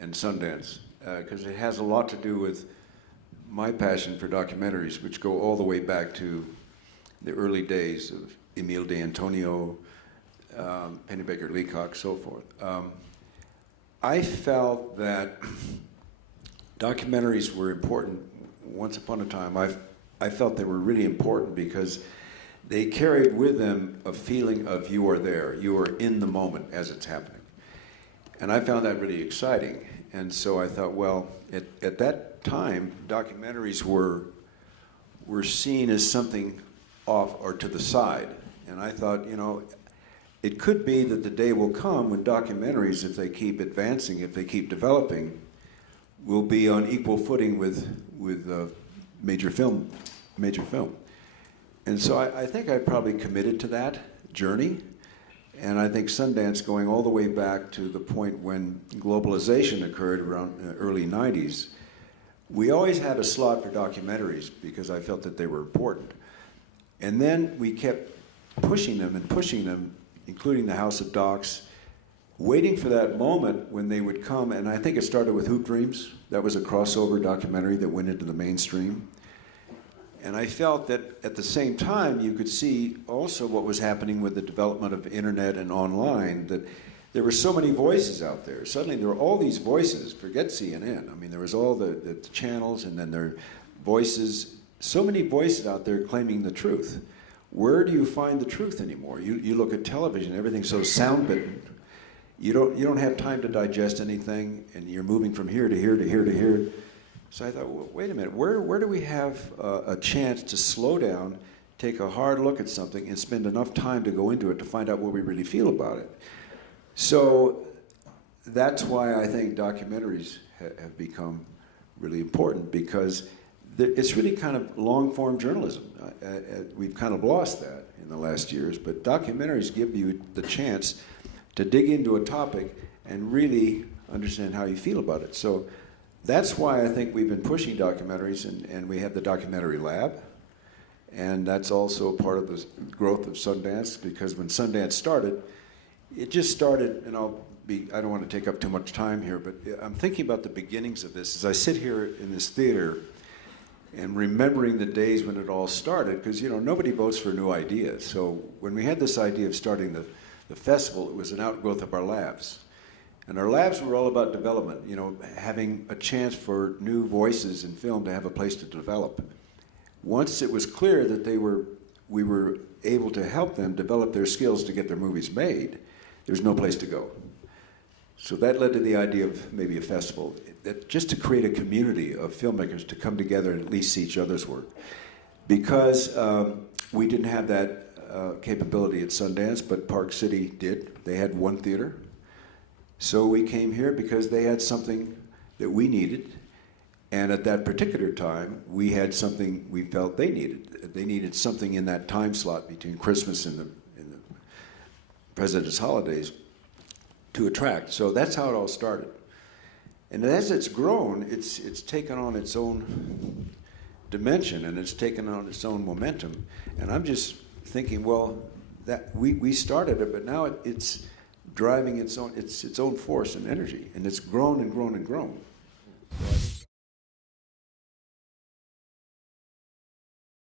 and Sundance, because it has a lot to do with my passion for documentaries, which go all the way back to the early days of Emile d'Antonio, Pennebaker Leacock, so forth. I felt that documentaries were important once upon a time. I felt they were really important because they carried with them a feeling of you are there, you are in the moment as it's happening. And I found that really exciting. And so I thought, well, at that time, documentaries were seen as something off or to the side. And I thought, you know, it could be that the day will come when documentaries, if they keep advancing, if they keep developing, will be on equal footing with major film. And so I think I probably committed to that journey. And I think Sundance, going all the way back to the point when globalization occurred around the early 90s, we always had a slot for documentaries because I felt that they were important. And then we kept pushing them, including the House of Docs, waiting for that moment when they would come. And I think it started with Hoop Dreams. That was a crossover documentary that went into the mainstream. And I felt that at the same time, you could see also what was happening with the development of internet and online, that there were so many voices out there. Suddenly there were all these voices, forget CNN. I mean, there was all the channels, and then there were voices, so many voices out there claiming the truth. Where do you find the truth anymore? You look at television, everything's so sound-bitten. You don't have time to digest anything, and you're moving from here to here to here to here. So I thought, well, wait a minute, where do we have a chance to slow down, take a hard look at something, and spend enough time to go into it to find out what we really feel about it? So that's why I think documentaries have become really important, because it's really kind of long-form journalism. We've kind of lost that in the last years, but documentaries give you the chance to dig into a topic and really understand how you feel about it. So that's why I think we've been pushing documentaries, and we have the Documentary Lab, and that's also part of the growth of Sundance, because when Sundance started, it just started, and I don't want to take up too much time here, but I'm thinking about the beginnings of this as I sit here in this theater and remembering the days when it all started, because nobody votes for new ideas. So when we had this idea of starting the festival, it was an outgrowth of our labs. And our labs were all about development, having a chance for new voices in film to have a place to develop. Once it was clear that we were able to help them develop their skills to get their movies made, there's no place to go. So that led to the idea of maybe a festival, just to create a community of filmmakers to come together and at least see each other's work. Because we didn't have that capability at Sundance, but Park City did. They had one theater. So we came here because they had something that we needed, and at that particular time, we had something we felt they needed. They needed something in that time slot between Christmas and the President's holidays to attract. So that's how it all started. And as it's grown, it's taken on its own dimension, and it's taken on its own momentum. And I'm just thinking, well, that we started it, but now it's driving its own force and energy, and it's grown and grown and grown. So